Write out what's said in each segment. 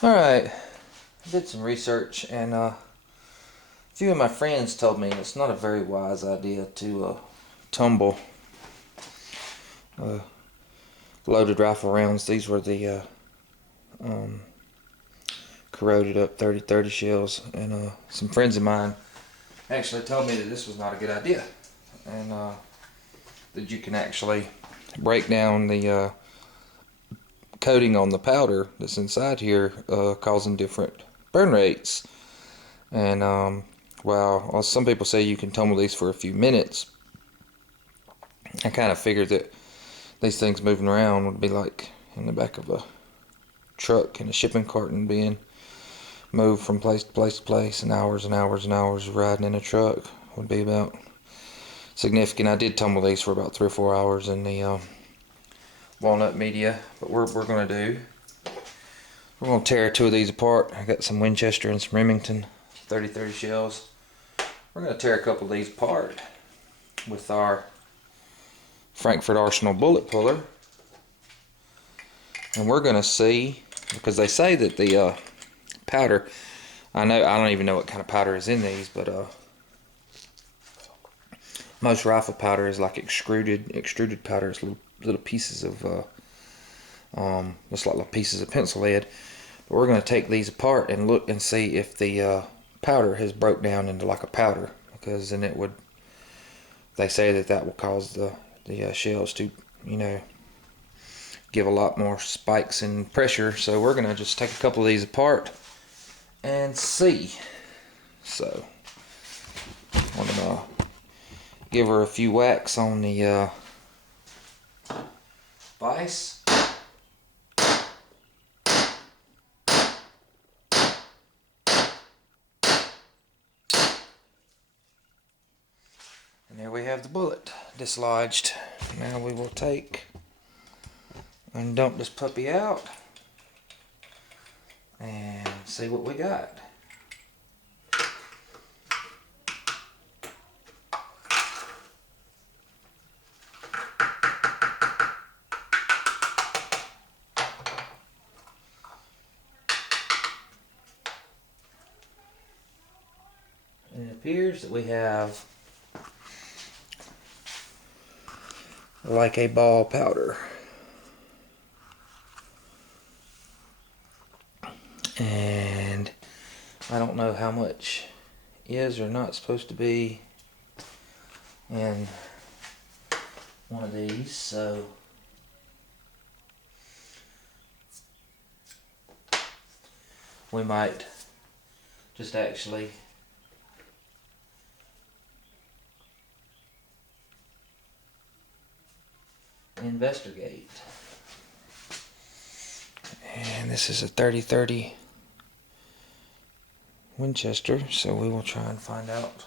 Alright, I did some research and a few of my friends told me it's not a very wise idea to tumble uh, loaded rifle rounds. These were the um, corroded up 30-30 shells, and some friends of mine actually told me that this was not a good idea, and that you can actually break down the coating on the powder that's inside here, causing different burn rates. And while some people say you can tumble these for a few minutes, I kind of figured that these things moving around would be like in the back of a truck in a shipping carton being moved from place to place to place, and hours and hours and hours of riding in a truck would be about significant. I did tumble these for about 3 or 4 hours in the walnut media, but we're going to do, we're going to tear two of these apart. I got some Winchester and some Remington 30-30 shells. We're going to tear a couple of these apart with our Frankfurt Arsenal bullet puller, and we're going to see, because they say that the powder, I don't even know what kind of powder is in these, but most rifle powder is like extruded powder. It's little pieces of just like little pieces of pencil lead. But we're going to take these apart and look and see if the powder has broke down into like a powder, because then it would, they say that will cause the shells to, give a lot more spikes in pressure. So we're going to just take a couple of these apart and see. So I'm going to give her a few whacks on the vise. And there we have the bullet dislodged. Now we will take and dump this puppy out and see what we got. And it appears that we have like a ball powder. And I don't know how much is or not supposed to be in one of these, so we might just actually investigate. And this is a 30-30 Winchester, so we will try and find out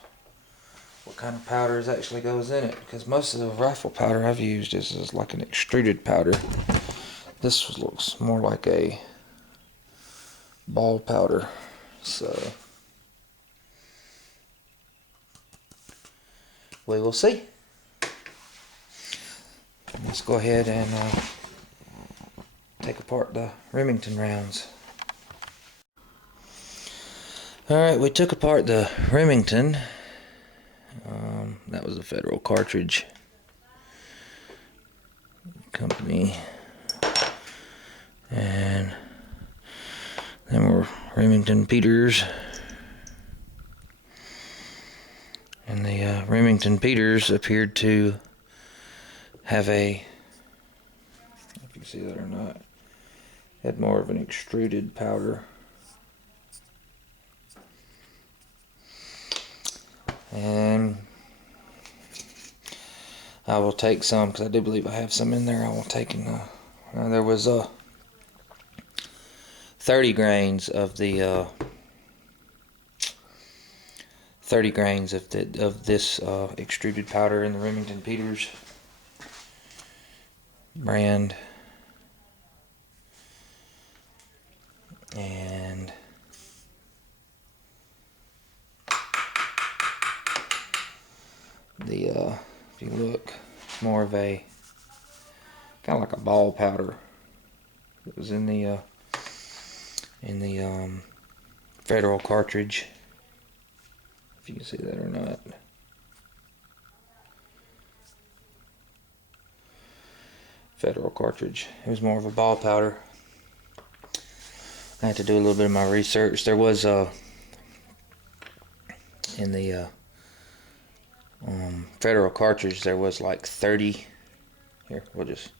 what kind of powder actually goes in it, because most of the rifle powder I've used is like an extruded powder. This looks more like a ball powder, so we will see. Let's go ahead and take apart the Remington rounds. Alright, we took apart the Remington. That was a Federal cartridge company. And then we're Remington Peters. And the Remington Peters appeared to have a, if you can see that or not, had more of an extruded powder. And I will take some, because I do believe I have some in there. I will take, and there was 30 grains of the 30 grains of this extruded powder in the Remington Peters brand. And the if you look, it's more of a kind of like a ball powder that was in the in the Federal cartridge, if you can see that or not. Federal cartridge. It was more of a ball powder. I had to do a little bit of my research. There was in the Federal cartridge, there was like 30. Here, we'll just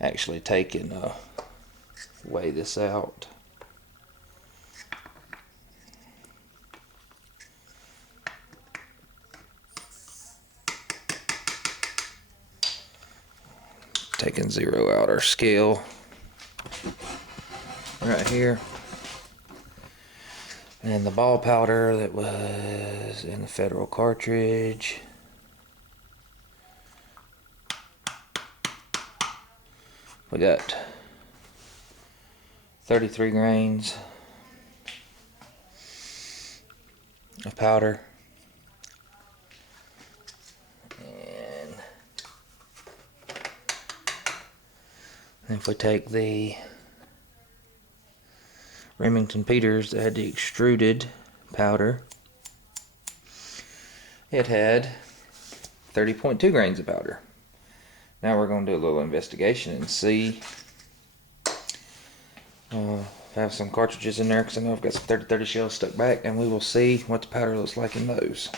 actually take and weigh this out. Taking 0 out our scale right here. And the ball powder that was in the Federal cartridge, we got 33 grains of powder. And if we take the Remington Peters that had the extruded powder, it had 30.2 grains of powder. Now we're going to do a little investigation and see if I have some cartridges in there, because I know I've got some 30-30 shells stuck back, and we will see what the powder looks like in those.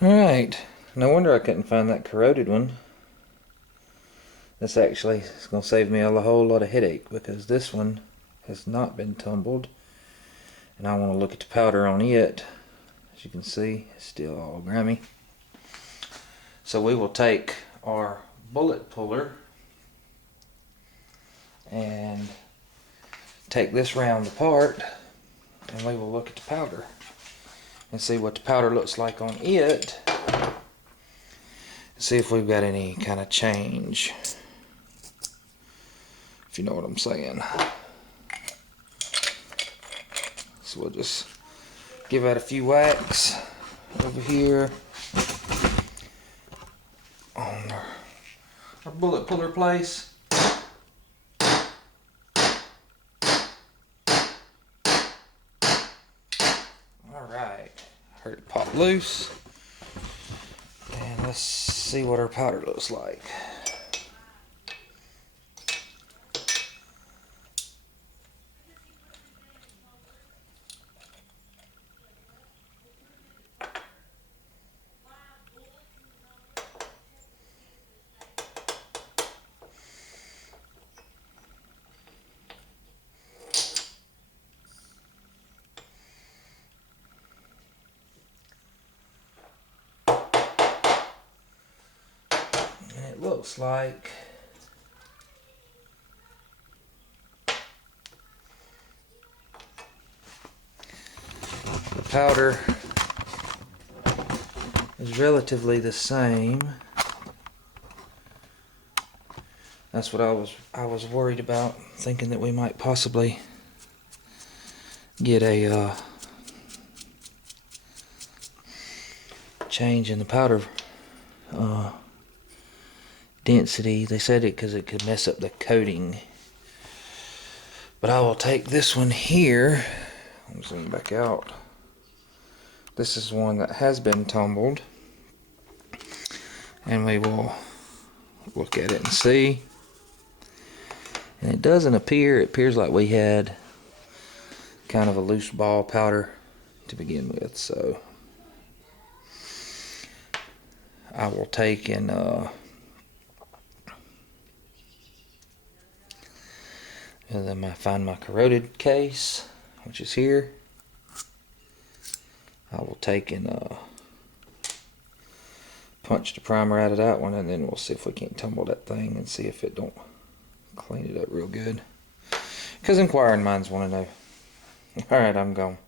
Alright, no wonder I couldn't find that corroded one. This actually is going to save me a whole lot of headache, because this one has not been tumbled, and I want to look at the powder on it. As you can see, it's still all grimy. So we will take our bullet puller and take this round apart, and we will look at the powder and see what the powder looks like on it. See if we've got any kind of change, if you know what I'm saying. So we'll just give that a few whacks over here on our bullet puller place. Alright, heard it pop loose. And let's see what our powder looks like. It looks like the powder is relatively the same. That's what I was worried about, thinking that we might possibly get a change in the powder density. They said it because it could mess up the coating. But I will take this one here. I'm zooming back out. This is one that has been tumbled, and we will look at it and see. And it doesn't appear, it appears like we had kind of a loose ball powder to begin with. So I will take and then I find my corroded case, which is here. I will take and punch the primer out of that one, and then we'll see if we can't tumble that thing and see if it don't clean it up real good. Because inquiring minds want to know. Alright, I'm gone.